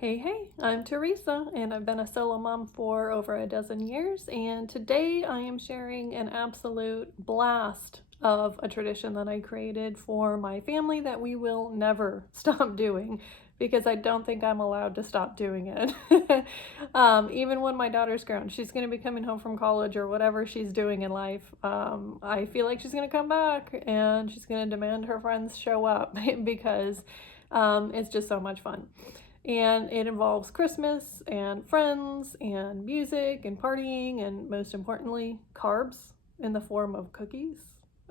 Hey, I'm Teresa, and I've been a solo mom for over a dozen years. And today I am sharing an absolute blast of a tradition that I created for my family that we will never stop doing because I don't think I'm allowed to stop doing it. Even when my daughter's grown, she's going to be coming home from college or whatever she's doing in life. I feel like she's going to come back and she's going to demand her friends show up because it's just so much fun. And it involves Christmas and friends and music and partying and most importantly, carbs in the form of cookies.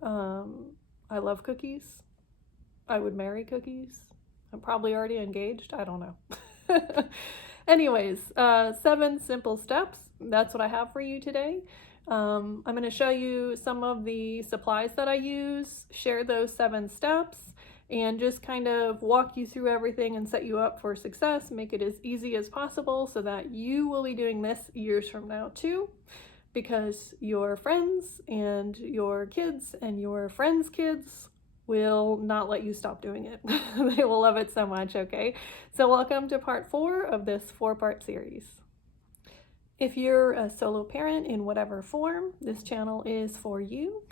I love cookies. I would marry cookies. I'm probably already engaged. I don't know. Anyways, 7 simple steps. That's what I have for you today. I'm going to show you some of the supplies that I use, share those 7 steps, and just kind of walk you through everything and set you up for success, make it as easy as possible so that you will be doing this years from now too, because your friends and your kids and your friends' kids will not let you stop doing it. They will love it so much, okay? So welcome to part 4 of this 4-part series. If you're a solo parent in whatever form, this channel is for you.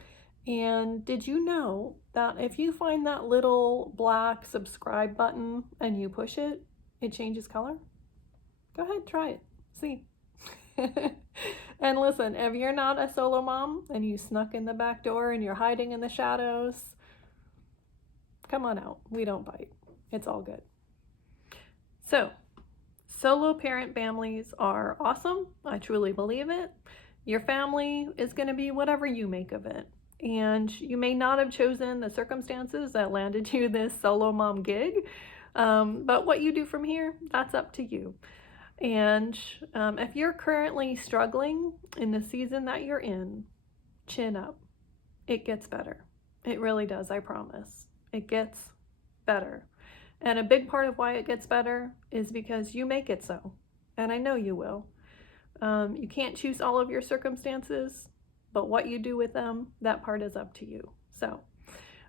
And did you know that if you find that little black subscribe button and you push it, it changes color? Go ahead, try it. See. And listen, if you're not a solo mom and you snuck in the back door and you're hiding in the shadows, come on out. We don't bite. It's all good. So, solo parent families are awesome. I truly believe it. Your family is going to be whatever you make of it. And you may not have chosen the circumstances that landed you this solo mom gig, but what you do from here, that's up to you. And if you're currently struggling in the season that you're in, chin up. It gets better. It really does, I promise. It gets better. And a big part of why it gets better is because you make it so. And I know you will. You can't choose all of your circumstances, but what you do with them, that part is up to you. So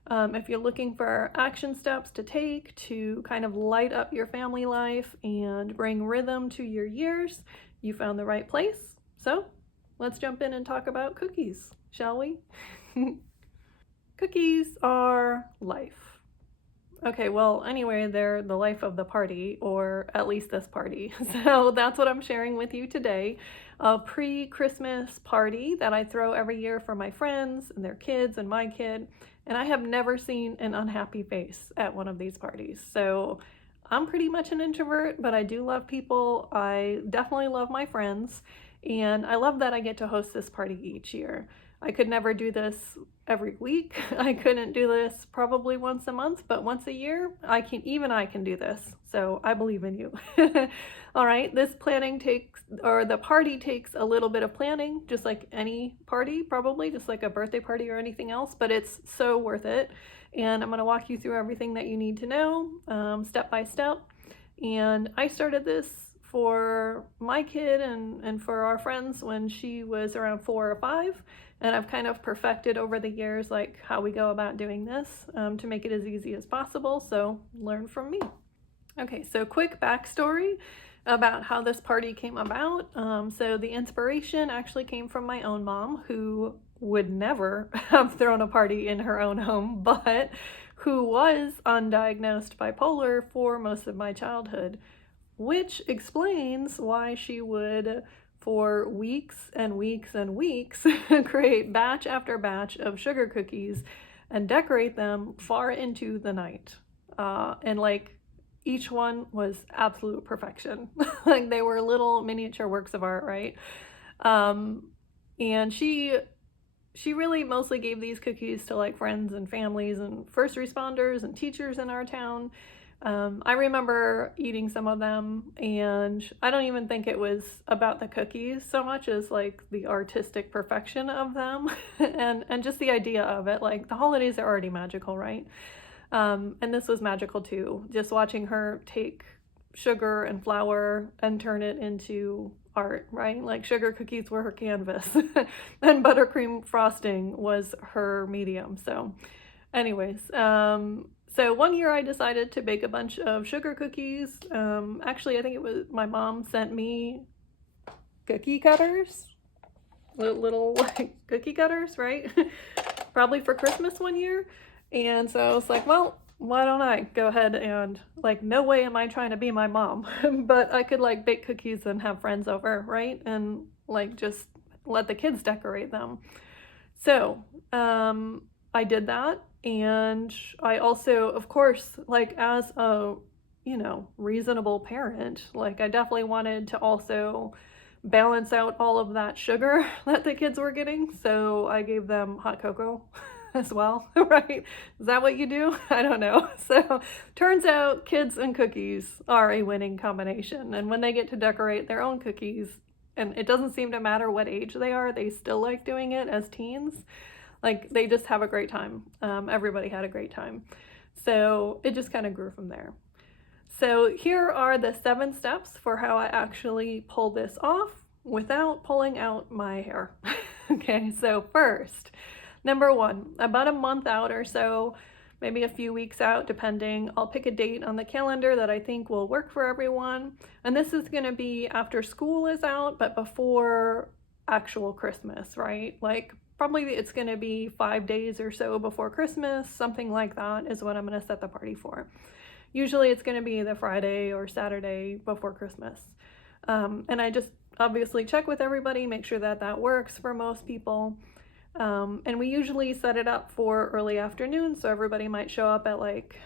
if you're looking for action steps to take to kind of light up your family life and bring rhythm to your years, you found the right place. So let's jump in and talk about cookies, shall we? Cookies are life. Okay, well, anyway, they're the life of the party, or at least this party. So that's what I'm sharing with you today. A pre-Christmas party that I throw every year for my friends and their kids and my kid. And I have never seen an unhappy face at one of these parties. So I'm pretty much an introvert, but I do love people. I definitely love my friends. And I love that I get to host this party each year. I could never do this every week. I couldn't do this probably once a month, but once a year, I can do this. So I believe in you. All right, this the party takes a little bit of planning, just like any party, probably, just like a birthday party or anything else, but it's so worth it. And I'm gonna walk you through everything that you need to know, step by step. And I started this for my kid and for our friends when she was around 4 or 5. And I've kind of perfected over the years like how we go about doing this to make it as easy as possible. So learn from me. Okay, so quick backstory about how this party came about. So the inspiration actually came from my own mom, who would never have thrown a party in her own home, but who was undiagnosed bipolar for most of my childhood, which explains why she would, for weeks and weeks and weeks, create batch after batch of sugar cookies and decorate them far into the night. And like each one was absolute perfection. Like they were little miniature works of art, right? And she really mostly gave these cookies to like friends and families and first responders and teachers in our town. I remember eating some of them, and I don't even think it was about the cookies so much as like the artistic perfection of them and just the idea of it. Like the holidays are already magical, right? And this was magical too. Just watching her take sugar and flour and turn it into art, right? Like sugar cookies were her canvas and buttercream frosting was her medium. So anyways, So one year I decided to bake a bunch of sugar cookies. Actually, I think it was my mom sent me cookie cutters, little like cookie cutters, right? Probably for Christmas one year. And so I was like, well, why don't I go ahead and, like, no way am I trying to be my mom, but I could like bake cookies and have friends over, right? And like just let the kids decorate them. So I did that. And I also, of course, like as a, reasonable parent, like I definitely wanted to also balance out all of that sugar that the kids were getting. So I gave them hot cocoa as well, right? Is that what you do? I don't know. So turns out kids and cookies are a winning combination. And when they get to decorate their own cookies, and it doesn't seem to matter what age they are, they still like doing it as teens. Like they just have a great time. Everybody had a great time. So it just kind of grew from there. So here are the 7 steps for how I actually pull this off without pulling out my hair. Okay, so first, number 1, about a month out or so, maybe a few weeks out, depending, I'll pick a date on the calendar that I think will work for everyone. And this is going to be after school is out, but before actual Christmas, right? Like probably it's going to be 5 days or so before Christmas, something like that is what I'm going to set the party for. Usually it's going to be the Friday or Saturday before Christmas. And I just obviously check with everybody, make sure that that works for most people. And we usually set it up for early afternoon, so everybody might show up at like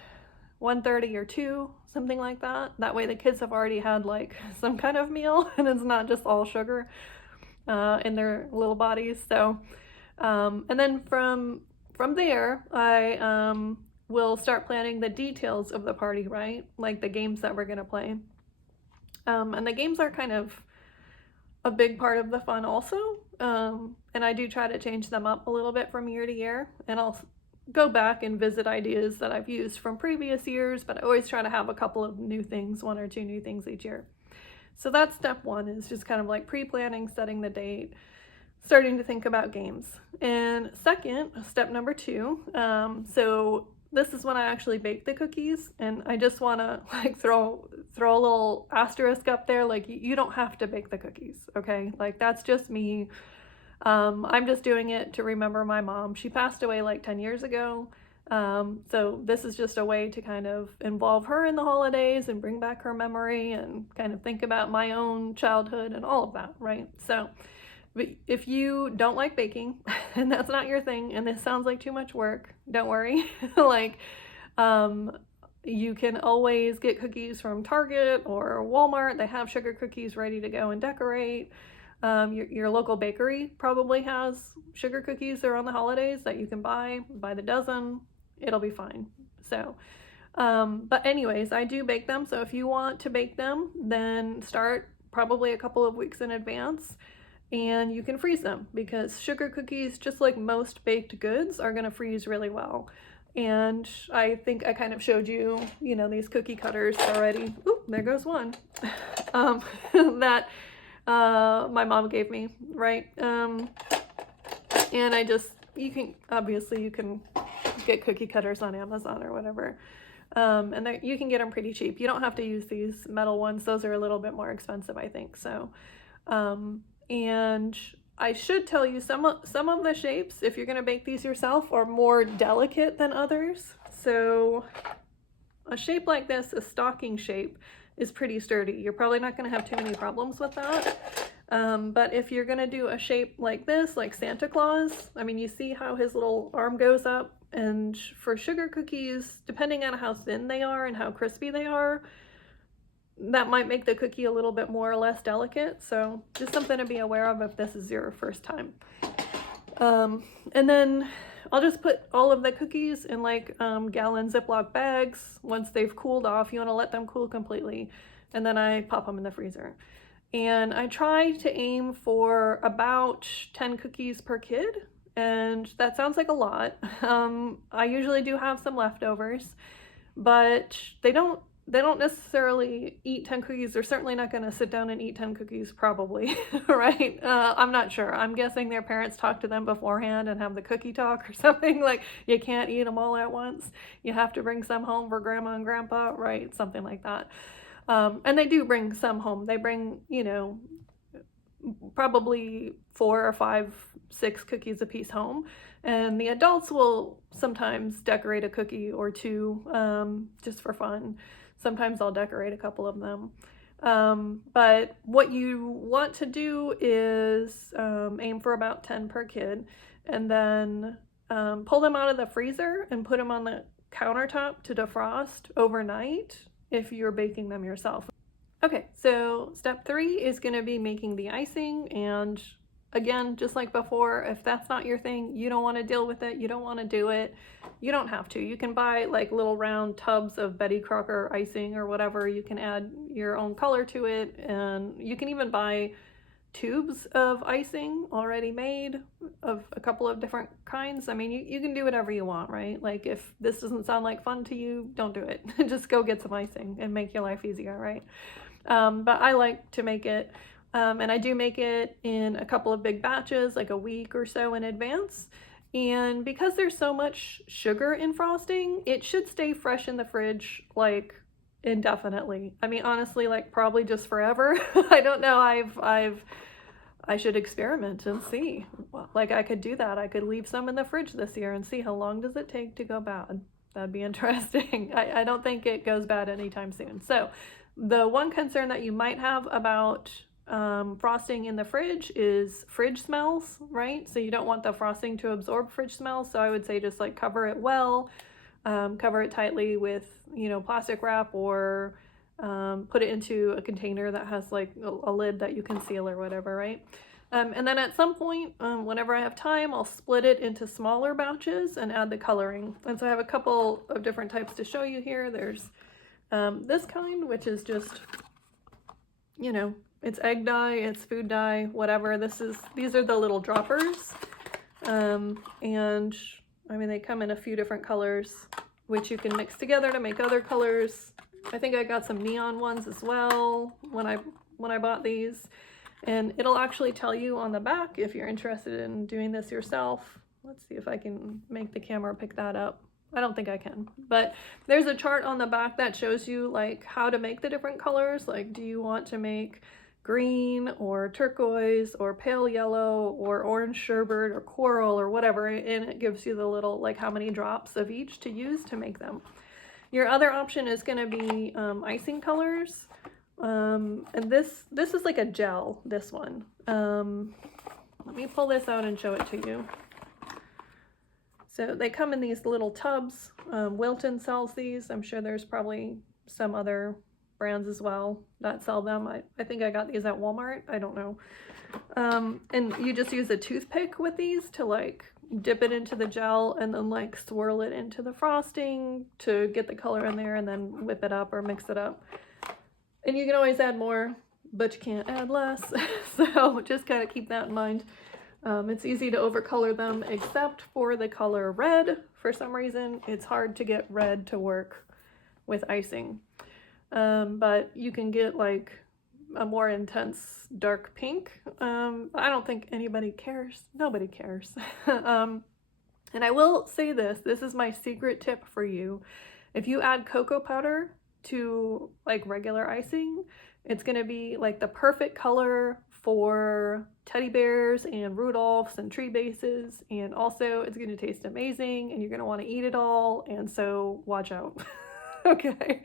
1:30 or 2, something like that. That way the kids have already had like some kind of meal and it's not just all sugar in their little bodies. So and then from there, I will start planning the details of the party, right? Like the games that we're gonna play. And the games are kind of a big part of the fun also. And I do try to change them up a little bit from year to year. And I'll go back and visit ideas that I've used from previous years, but I always try to have a couple of new things, 1 or 2 new things each year. So that's step 1, is just kind of like pre-planning, setting the date, starting to think about games. And second, step number 2, so this is when I actually bake the cookies, and I just want to like throw a little asterisk up there, like you don't have to bake the cookies, okay? Like that's just me. I'm just doing it to remember my mom. She passed away like 10 years ago. So this is just a way to kind of involve her in the holidays and bring back her memory and kind of think about my own childhood and all of that, right? So but if you don't like baking and that's not your thing and this sounds like too much work, don't worry. Like, you can always get cookies from Target or Walmart. They have sugar cookies ready to go and decorate. Your local bakery probably has sugar cookies around the holidays that you can buy by the dozen. It'll be fine. So, but anyways, I do bake them. So if you want to bake them, then start probably a couple of weeks in advance. And you can freeze them, because sugar cookies, just like most baked goods, are going to freeze really well. And I think I kind of showed you, these cookie cutters already. Oop, there goes one. That my mom gave me, right? And you can get cookie cutters on Amazon or whatever. And you can get them pretty cheap. You don't have to use these metal ones. Those are a little bit more expensive, I think. So, and I should tell you some of the shapes, if you're going to bake these yourself, are more delicate than others. So a shape like this, a stocking shape, is pretty sturdy. You're probably not going to have too many problems with that. But if you're going to do a shape like this, like Santa Claus, I mean, you see how his little arm goes up? And for sugar cookies, depending on how thin they are and how crispy they are, that might make the cookie a little bit more or less delicate. So just something to be aware of if this is your first time. And then I'll just put all of the cookies in like gallon Ziploc bags. Once they've cooled off, you want to let them cool completely. And then I pop them in the freezer. And I try to aim for about 10 cookies per kid. And that sounds like a lot. I usually do have some leftovers, but they don't they don't necessarily eat 10 cookies. They're certainly not going to sit down and eat 10 cookies, probably, right? I'm not sure. I'm guessing their parents talk to them beforehand and have the cookie talk or something, like you can't eat them all at once. You have to bring some home for grandma and grandpa, right? Something like that. And they do bring some home. They bring, you know, probably 4 or 5, 6 cookies a piece home. And the adults will sometimes decorate a cookie or two, just for fun. Sometimes I'll decorate a couple of them. But what you want to do is aim for about 10 per kid, and then pull them out of the freezer and put them on the countertop to defrost overnight if you're baking them yourself. Okay, so step 3 is going to be making the icing, and again, just like before, if that's not your thing, you don't want to deal with it, you don't want to do it, you don't have to. You can buy like little round tubs of Betty Crocker icing or whatever. You can add your own color to it, and you can even buy tubes of icing already made of a couple of different kinds. I mean, you can do whatever you want, right? Like if this doesn't sound like fun to you, don't do it. Just go get some icing and make your life easier, right? But I like to make it, and I do make it in a couple of big batches, like a week or so in advance. And because there's so much sugar in frosting, it should stay fresh in the fridge like indefinitely. I mean, honestly, like probably just forever. I don't know. I should experiment and see. Like I could do that. I could leave some in the fridge this year and see how long does it take to go bad. That'd be interesting. I don't think it goes bad anytime soon. So the one concern that you might have about frosting in the fridge is fridge smells, right? So you don't want the frosting to absorb fridge smells. So I would say just like cover it well, cover it tightly with, you know, plastic wrap, or put it into a container that has like a lid that you can seal or whatever, right? And then at some point, whenever I have time, I'll split it into smaller batches and add the coloring. And so I have a couple of different types to show you here. There's this kind, which is just, you know, it's egg dye, it's food dye, whatever. These are the little droppers. And I mean, they come in a few different colors, which you can mix together to make other colors. I think I got some neon ones as well when I bought these. And it'll actually tell you on the back if you're interested in doing this yourself. Let's see if I can make the camera pick that up. I don't think I can, but there's a chart on the back that shows you like how to make the different colors. Like, do you want to make green or turquoise or pale yellow or orange sherbet or coral or whatever, and it gives you the little like how many drops of each to use to make them. Your other option is going to be icing colors, and this is like a gel, this one. Let me pull this out and show it to you. So they come in these little tubs. Wilton sells these. I'm sure there's probably some other brands as well that sell them. I think I got these at Walmart. I don't know. And you just use a toothpick with these to like dip it into the gel and then like swirl it into the frosting to get the color in there, and then whip it up or mix it up. And you can always add more, but you can't add less. So just kind of keep that in mind. It's easy to overcolor them, except for the color red. For some reason, it's hard to get red to work with icing. But you can get like a more intense dark pink. I don't think anybody cares. Nobody cares. And I will say this is my secret tip for you. If you add cocoa powder to like regular icing, it's going to be like the perfect color for teddy bears and Rudolphs and tree bases, and also it's going to taste amazing and you're going to want to eat it all, and so watch out. Okay,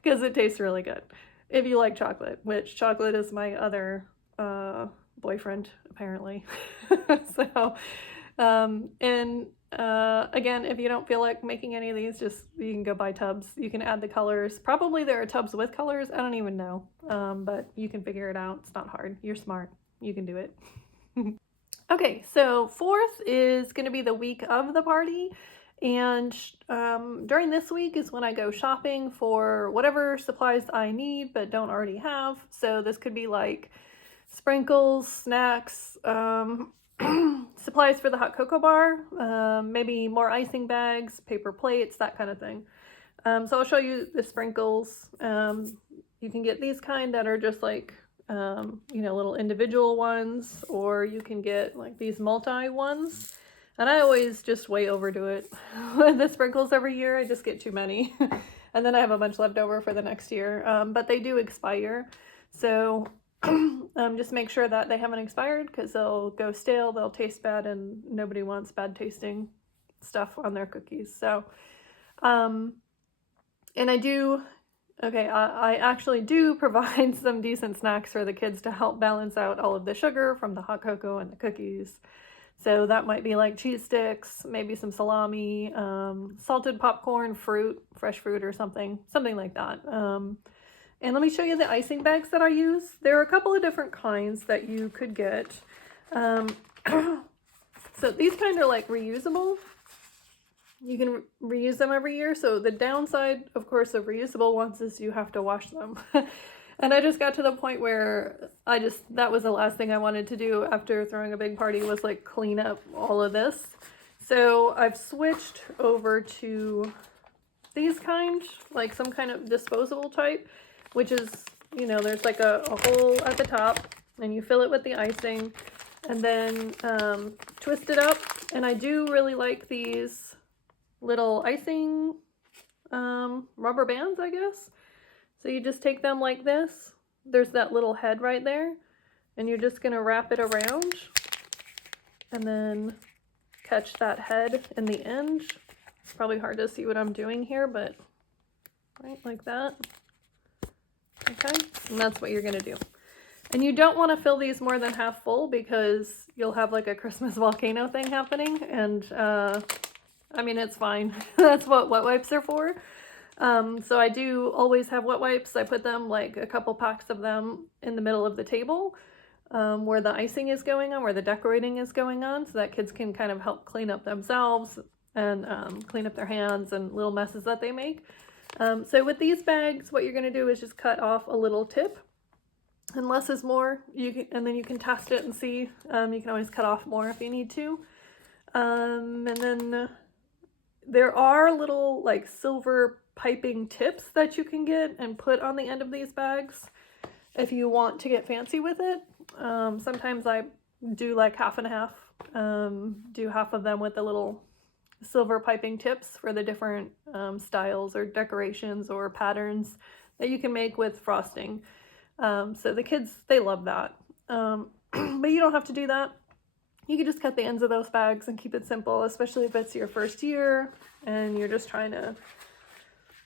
because it tastes really good if you like chocolate, which chocolate is my other boyfriend apparently. So again, if you don't feel like making any of these, just you can go buy tubs. You can add the colors. Probably there are tubs with colors. I don't even know, but you can figure it out. It's not hard. You're smart. You can do it. Okay, so 4th is going to be the week of the party, and during this week is when I go shopping for whatever supplies I need but don't already have. So this could be like sprinkles, snacks, supplies for the hot cocoa bar, maybe more icing bags, paper plates, that kind of thing. So I'll show you the sprinkles. You can get these kind that are just like, you know, little individual ones, or you can get like these multi ones. And I always just way overdo it with the sprinkles every year. I just get too many. And then I have a bunch left over for the next year. But they do expire. So just make sure that they haven't expired, because they'll go stale, they'll taste bad, and nobody wants bad tasting stuff on their cookies. So, and I actually do provide some decent snacks for the kids to help balance out all of the sugar from the hot cocoa and the cookies. So that might be like cheese sticks, maybe some salami, salted popcorn, fruit, fresh fruit or something like that. And let me show you the icing bags that I use. There are a couple of different kinds that you could get. So these kind are like reusable. You can reuse them every year. So the downside, of course, of reusable ones is you have to wash them. And I just got to the point where that was the last thing I wanted to do after throwing a big party, was like clean up all of this. So I've switched over to these kind, like some kind of disposable type, which is, you know, there's like a hole at the top and you fill it with the icing and then twist it up. And I do really like these little icing rubber bands, I guess. So you just take them like this. There's that little head right there, and you're just gonna wrap it around and then catch that head in the end. It's probably hard to see what I'm doing here, but right like that. Okay, and that's what you're gonna do. And you don't want to fill these more than half full, because you'll have like a Christmas volcano thing happening, and I mean, it's fine. That's what wet wipes are for. So I do always have wet wipes. I put them, like a couple packs of them, in the middle of the table where the icing is going on, where the decorating is going on, so that kids can kind of help clean up themselves and clean up their hands and little messes that they make. So with these bags, what you're going to do is just cut off a little tip, and less is more. And then you can test it and see. You can always cut off more if you need to. And then there are little like silver piping tips that you can get and put on the end of these bags if you want to get fancy with it. Sometimes I do like half and half, do half of them with the little silver piping tips for the different styles or decorations or patterns that you can make with frosting. So the kids, they love that. But you don't have to do that. You can just cut the ends of those bags and keep it simple, especially if it's your first year and you're just trying to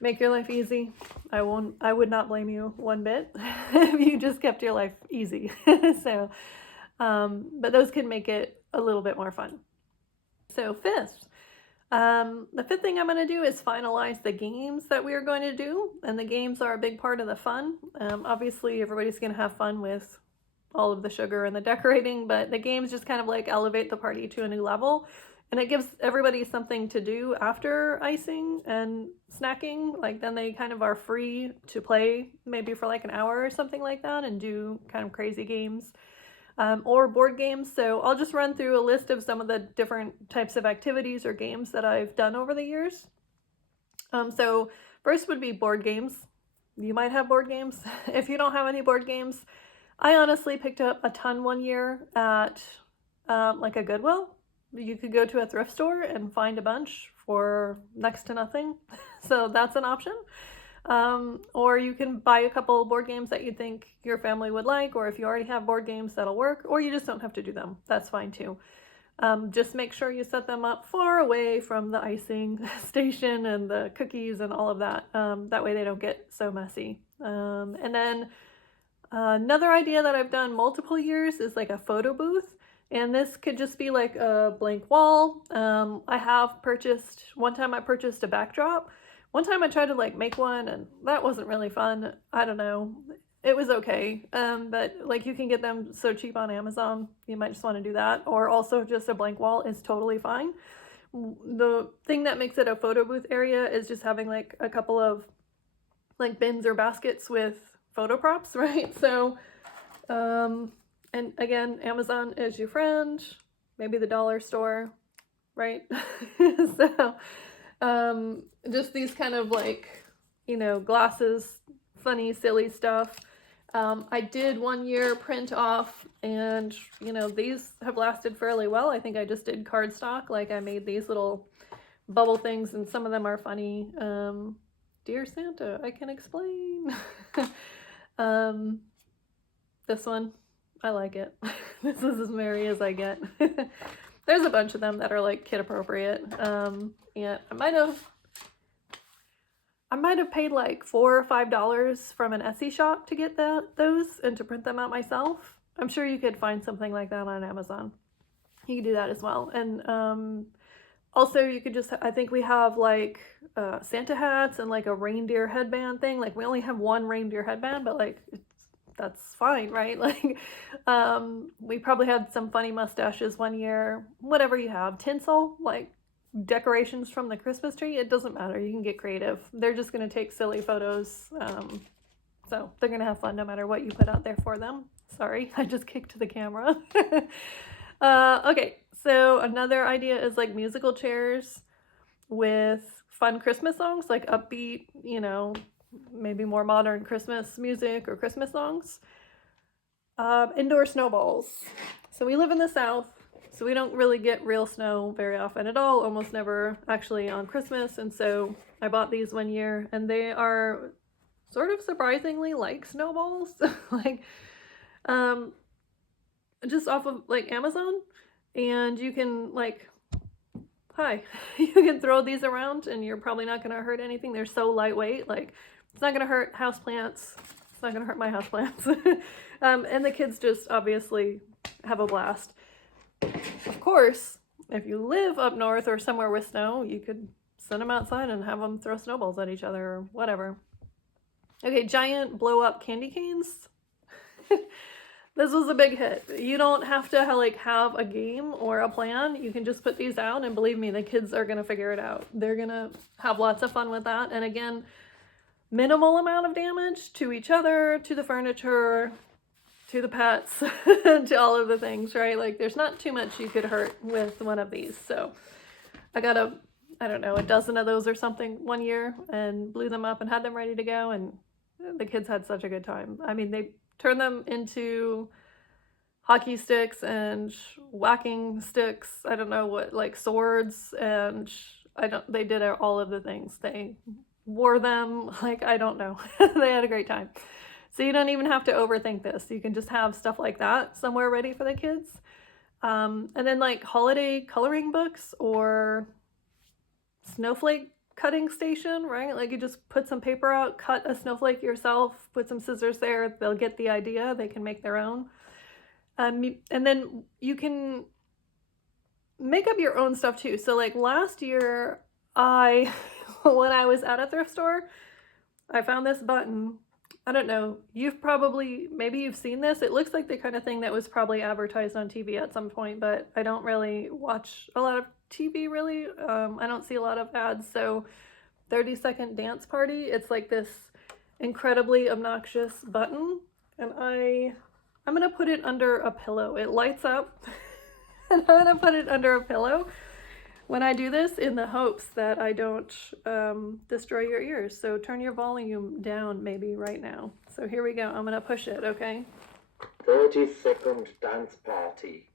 make your life easy. I would not blame you one bit if you just kept your life easy. So, but those can make it a little bit more fun. So the fifth thing I'm going to do is finalize the games that we are going to do. And the games are a big part of the fun. Obviously, everybody's going to have fun with all of the sugar and the decorating, but the games just kind of like elevate the party to a new level. And it gives everybody something to do after icing and snacking. Like then they kind of are free to play maybe for like an hour or something like that and do kind of crazy games or board games. So I'll just run through a list of some of the different types of activities or games that I've done over the years. So first would be board games. You might have board games. If you don't have any board games, I honestly picked up a ton one year at like a Goodwill. You could go to a thrift store and find a bunch for next to nothing. So that's an option. Or you can buy a couple board games that you think your family would like, or if you already have board games, that'll work, or you just don't have to do them. That's fine too. Just make sure you set them up far away from the icing station and the cookies and all of that. That way they don't get so messy. And then another idea that I've done multiple years is like a photo booth. And this could just be like a blank wall. One time I purchased a backdrop. One time I tried to like make one and that wasn't really fun. I don't know. It was okay. But like you can get them so cheap on Amazon. You might just want to do that. Or also just a blank wall is totally fine. The thing that makes it a photo booth area is just having like a couple of like bins or baskets with photo props, right? So, and again, Amazon is your friend, maybe the dollar store, right? So, Just these kind of like, glasses, funny, silly stuff. I did one year print off, and these have lasted fairly well. I think I just did cardstock. Like, I made these little bubble things, and some of them are funny. Dear Santa, I can explain. This one, I like it. This is as merry as I get. There's a bunch of them that are like kid appropriate. And I might have paid like $4 or $5 from an Etsy shop to get those and to print them out myself. I'm sure you could find something like that on Amazon. You can do that as well. And also you could just, I think we have like Santa hats and like a reindeer headband thing. Like, we only have one reindeer headband, but like that's fine, right? Like, we probably had some funny mustaches one year. Whatever you have, tinsel, like decorations from the Christmas tree, it doesn't matter. You can get creative. They're just going to take silly photos. So they're going to have fun no matter what you put out there for them. Sorry, I just kicked the camera. Okay, so another idea is like musical chairs with fun Christmas songs, like upbeat, maybe more modern Christmas music or Christmas songs. Indoor snowballs. So we live in the South, so we don't really get real snow very often at all, almost never actually on Christmas. And so I bought these one year, and they are sort of surprisingly like snowballs. Like, just off of like Amazon, and you can like, you can throw these around and you're probably not going to hurt anything. They're so lightweight. Like, it's not going to hurt houseplants. It's not going to hurt my houseplants. And the kids just obviously have a blast. Of course, if you live up north or somewhere with snow, you could send them outside and have them throw snowballs at each other or whatever. Okay, giant blow up candy canes. This was a big hit. You don't have to have a game or a plan. You can just put these out, and believe me, the kids are going to figure it out. They're going to have lots of fun with that. And again, minimal amount of damage to each other, to the furniture, to the pets, to all of the things, right? Like, there's not too much you could hurt with one of these. So I got a dozen of those or something one year, and blew them up and had them ready to go. And the kids had such a good time. I mean, they turn them into hockey sticks and whacking sticks. I don't know what, like swords, and they did all of the things. They wore them, like, I don't know. They had a great time. So you don't even have to overthink this. You can just have stuff like that somewhere ready for the kids. And then like holiday coloring books or snowflake cutting station, right? Like, you just put some paper out, cut a snowflake yourself, put some scissors there, they'll get the idea, they can make their own. And then you can make up your own stuff too. So like last year, when I was at a thrift store, I found this button. I don't know, maybe you've seen this. It looks like the kind of thing that was probably advertised on TV at some point, but I don't really watch a lot of TV really. I don't see a lot of ads. So 30-second dance party. It's like this incredibly obnoxious button, and I'm gonna put it under a pillow. It lights up, and I'm gonna put it under a pillow when I do this, in the hopes that I don't destroy your ears. So turn your volume down maybe right now. So here we go. I'm gonna push it, okay? 30-second dance party.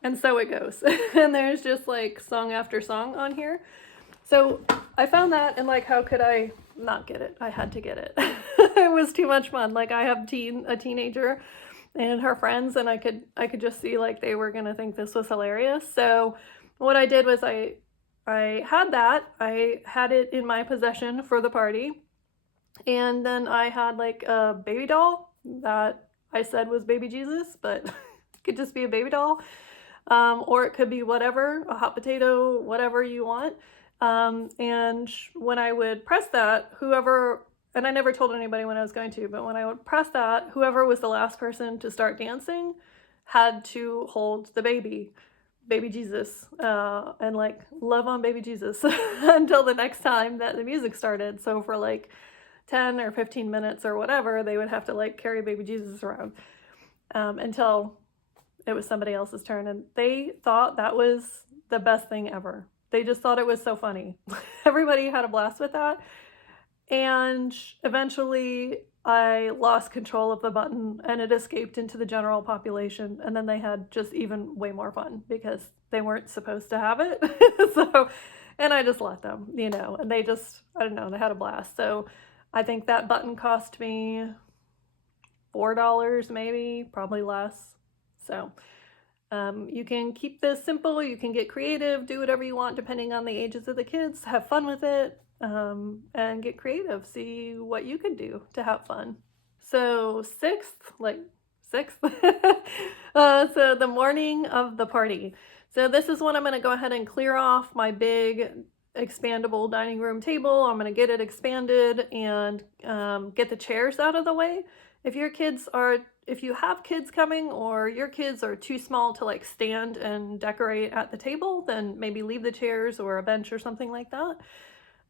And so it goes. And there's just like song after song on here. So I found that, and like, how could I not get it? I had to get it. It was too much fun. Like, I have a teenager and her friends, and I could just see like they were gonna think this was hilarious. So what I did was I had it in my possession for the party, and then I had like a baby doll that I said was baby Jesus, but it could just be a baby doll, or it could be whatever, a hot potato, whatever you want. And when I would press that, and I never told anybody when I was going to, but when I would press that, whoever was the last person to start dancing had to hold the baby Jesus, and like love on baby Jesus until the next time that the music started. So for like 10 or 15 minutes or whatever, they would have to like carry baby Jesus around, until it was somebody else's turn, and they thought that was the best thing ever. They just thought it was so funny. Everybody had a blast with that. And eventually I lost control of the button and it escaped into the general population. And then they had just even way more fun because they weren't supposed to have it. So, and I just let them, and they just, I don't know, they had a blast. So I think that button cost me $4 maybe, probably less. So you can keep this simple, you can get creative, do whatever you want depending on the ages of the kids, have fun with it, and get creative, see what you can do to have fun. So sixth, so the morning of the party. So this is when I'm going to go ahead and clear off my big expandable dining room table. I'm going to get it expanded and get the chairs out of the way. If you have kids coming or your kids are too small to like stand and decorate at the table, then maybe leave the chairs or a bench or something like that.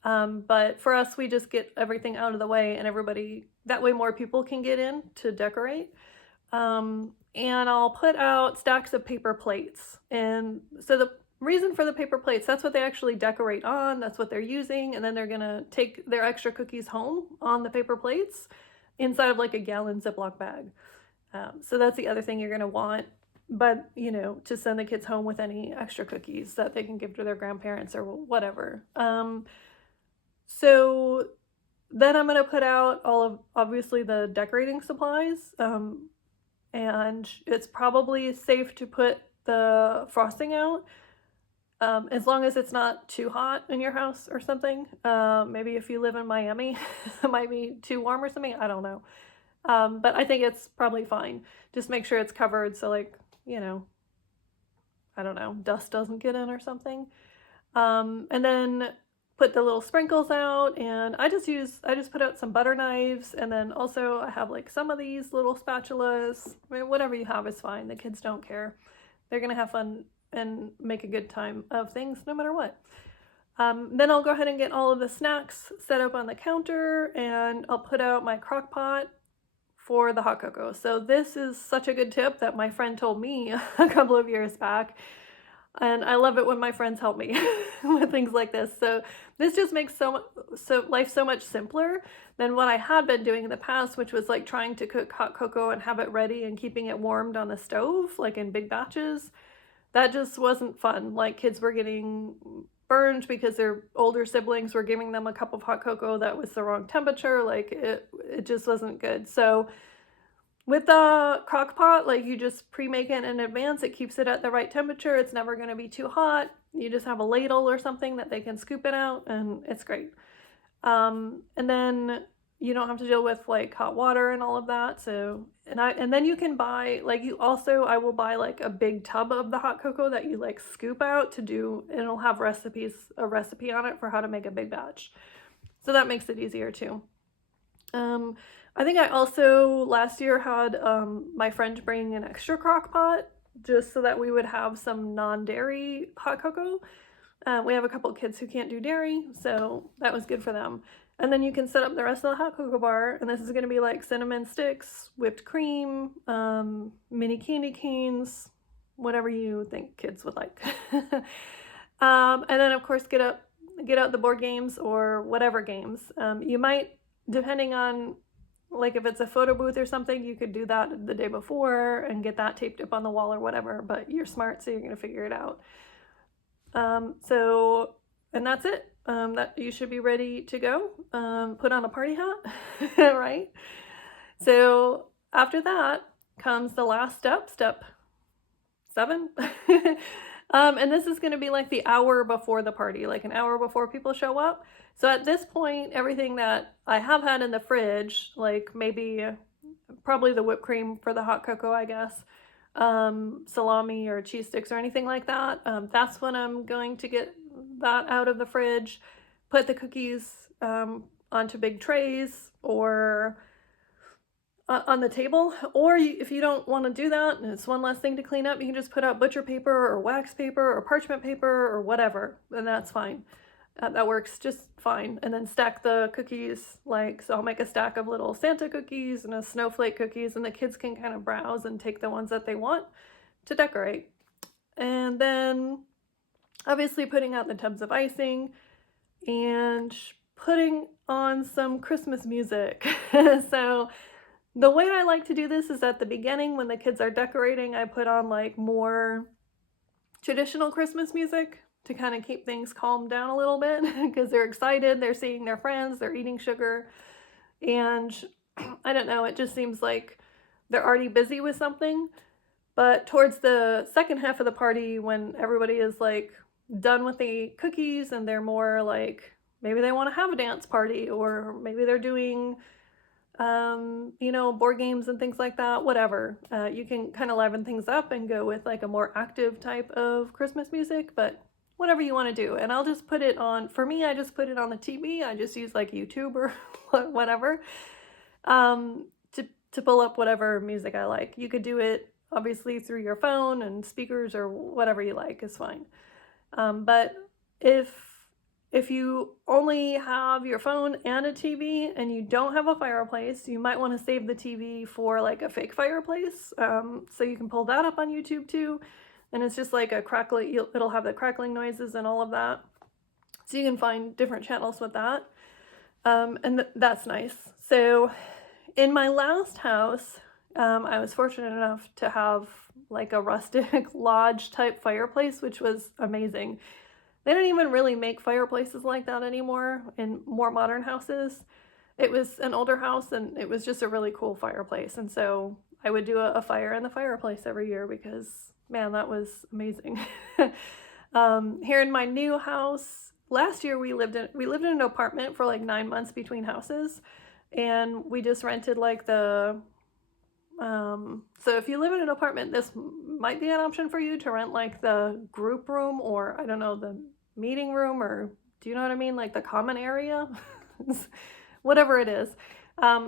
But for us, we just get everything out of the way and that way more people can get in to decorate. And I'll put out stacks of paper plates. And so the reason for the paper plates, that's what they actually decorate on, that's what they're using, and then they're gonna take their extra cookies home on the paper plates inside of like a gallon Ziploc bag. So that's the other thing you're gonna want, but to send the kids home with any extra cookies that they can give to their grandparents or whatever. So then I'm gonna put out all of obviously the decorating supplies, and it's probably safe to put the frosting out, as long as it's not too hot in your house or something. Maybe if you live in Miami, it might be too warm or something, I don't know. But I think it's probably fine. Just make sure it's covered so I don't know, dust doesn't get in or something. And then put the little sprinkles out, and I just put out some butter knives, and then also I have like some of these little spatulas. I mean, whatever you have is fine. The kids don't care. They're gonna have fun and make a good time of things no matter what. Then I'll go ahead and get all of the snacks set up on the counter, and I'll put out my crock pot for the hot cocoa. So this is such a good tip that my friend told me a couple of years back. And I love it when my friends help me with things like this. So this just makes life so much simpler than what I had been doing in the past, which was like trying to cook hot cocoa and have it ready and keeping it warmed on the stove, like in big batches. That just wasn't fun. Like kids were getting burned because their older siblings were giving them a cup of hot cocoa that was the wrong temperature. Like it just wasn't good. So with the crock pot, like you just pre-make it in advance. It keeps it at the right temperature. It's never going to be too hot. You just have a ladle or something that they can scoop it out, and it's great. And then you don't have to deal with like hot water and all of that. So, and then you can buy, like I will buy like a big tub of the hot cocoa that you like scoop out to do, and it'll have a recipe on it for how to make a big batch. So that makes it easier too. I think I also last year had my friend bring an extra crock pot just so that we would have some non-dairy hot cocoa. We have a couple kids who can't do dairy, so that was good for them. And then you can set up the rest of the hot cocoa bar, and this is going to be like cinnamon sticks, whipped cream, mini candy canes, whatever you think kids would like. And then of course get out the board games or whatever games. You might, depending on like if it's a photo booth or something, you could do that the day before and get that taped up on the wall or whatever, but you're smart, so you're going to figure it out. And that's it. That you should be ready to go. Put on a party hat, right? So after that comes the last step 7. And this is going to be like the hour before the party, like an hour before people show up. So at this point, everything that I have had in the fridge, like probably the whipped cream for the hot cocoa, I guess, salami or cheese sticks or anything like that, that's when I'm going to get that out of the fridge, put the cookies onto big trays or on the table. Or if you don't want to do that and it's one less thing to clean up, you can just put out butcher paper or wax paper or parchment paper or whatever, and that's fine. That works just fine. And then stack the cookies, so I'll make a stack of little Santa cookies and a snowflake cookies, and the kids can kind of browse and take the ones that they want to decorate. And then obviously putting out the tubs of icing and putting on some Christmas music. So the way I like to do this is at the beginning when the kids are decorating, I put on like more traditional Christmas music to kind of keep things calmed down a little bit because they're excited, they're seeing their friends, they're eating sugar, and I don't know, it just seems like they're already busy with something. But towards the second half of the party, when everybody is like done with the cookies and they're more like, maybe they want to have a dance party, or maybe they're doing board games and things like that, whatever. You can kind of liven things up and go with like a more active type of Christmas music, but whatever you want to do. And I'll just put it on, for me, I just put it on the TV. I just use like YouTube or whatever to pull up whatever music I like. You could do it obviously through your phone and speakers or whatever you like is fine. But if you only have your phone and a TV and you don't have a fireplace, you might want to save the TV for like a fake fireplace. So you can pull that up on YouTube too. And it's just like a crackling, it'll have the crackling noises and all of that. So you can find different channels with that. And that's nice. So in my last house, I was fortunate enough to have like a rustic lodge type fireplace, which was amazing. They don't even really make fireplaces like that anymore in more modern houses. It was an older house and it was just a really cool fireplace. And so I would do a fire in the fireplace every year because, man, that was amazing. Here in my new house, last year we lived in an apartment for like 9 months between houses, and we just rented like so if you live in an apartment, this might be an option for you to rent like the group room, or I don't know, the meeting room, or do you know what I mean? Like the common area, whatever it is.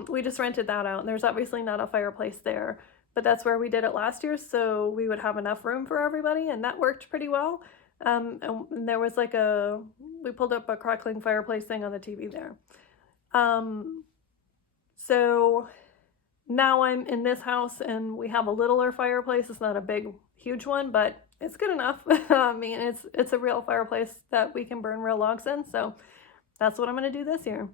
We just rented that out, and there's obviously not a fireplace there, but that's where we did it last year. So we would have enough room for everybody, and that worked pretty well. And there was like we pulled up a crackling fireplace thing on the TV there. So now I'm in this house and we have a littler fireplace. It's not a big, huge one, but it's good enough. I mean, it's a real fireplace that we can burn real logs in. So that's what I'm going to do this year.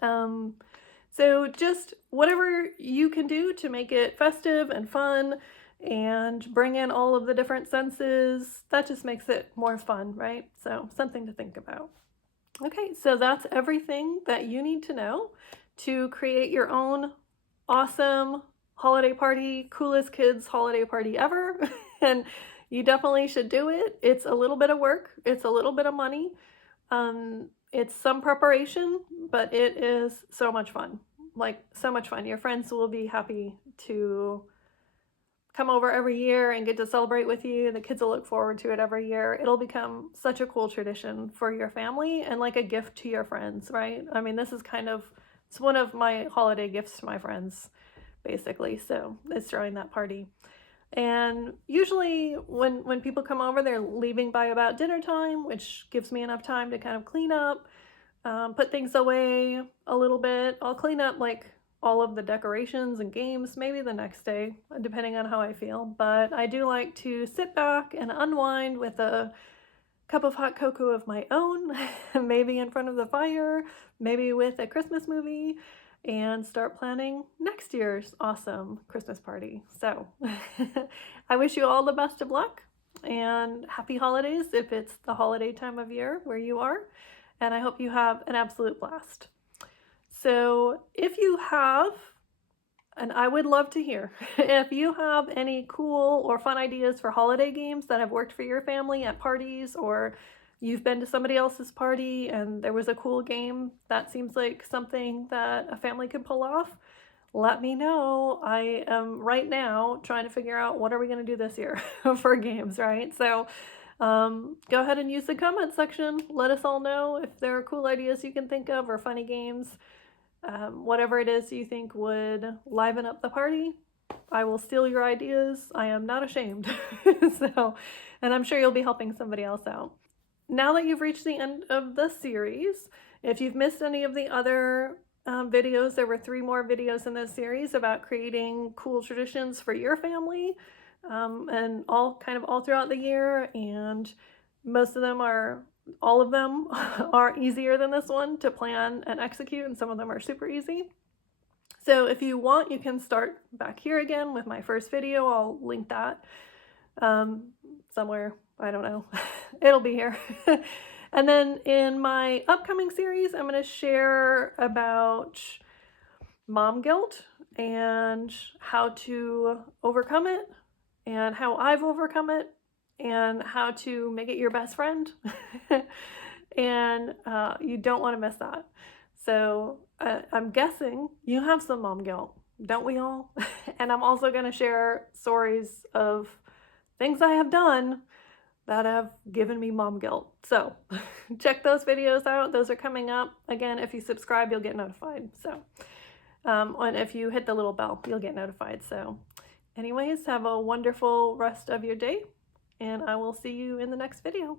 So just whatever you can do to make it festive and fun and bring in all of the different senses, that just makes it more fun, right? So something to think about. Okay, so that's everything that you need to know to create your own awesome holiday party, coolest kids holiday party ever. And you definitely should do it. It's a little bit of work. It's a little bit of money. It's some preparation, but it is so much fun. Like, so much fun. Your friends will be happy to come over every year and get to celebrate with you. The kids will look forward to it every year. It'll become such a cool tradition for your family and like a gift to your friends, right? I mean, this is it's one of my holiday gifts to my friends, basically. So it's throwing that party. And usually when people come over, they're leaving by about dinner time, which gives me enough time to kind of clean up, put things away a little bit. I'll clean up like all of the decorations and games maybe the next day, depending on how I feel. But I do like to sit back and unwind with a cup of hot cocoa of my own, maybe in front of the fire, maybe with a Christmas movie, and start planning next year's awesome Christmas party. So I wish you all the best of luck and happy holidays if it's the holiday time of year where you are. And I hope you have an absolute blast. So if you have, and I would love to hear, if you have any cool or fun ideas for holiday games that have worked for your family at parties, or you've been to somebody else's party and there was a cool game that seems like something that a family could pull off, let me know. I am right now trying to figure out what are we going to do this year for games, right? So go ahead and use the comment section. Let us all know if there are cool ideas you can think of or funny games. Whatever it is you think would liven up the party, I will steal your ideas. I am not ashamed. And I'm sure you'll be helping somebody else out. Now that you've reached the end of the series, if you've missed any of the other videos, there were 3 more videos in this series about creating cool traditions for your family. and all throughout the year, and all of them are easier than this one to plan and execute, and some of them are super easy. So if you want, you can start back here again with my first video. I'll link that somewhere. I don't know. It'll be here. And then in my upcoming series, I'm going to share about mom guilt and how to overcome it, and how I've overcome it, and how to make it your best friend. And you don't want to miss that. So I'm guessing you have some mom guilt, don't we all? And I'm also going to share stories of things I have done that have given me mom guilt. So check those videos out. Those are coming up. Again, if you subscribe, you'll get notified. So, and if you hit the little bell, you'll get notified. So anyways, have a wonderful rest of your day, and I will see you in the next video.